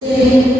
心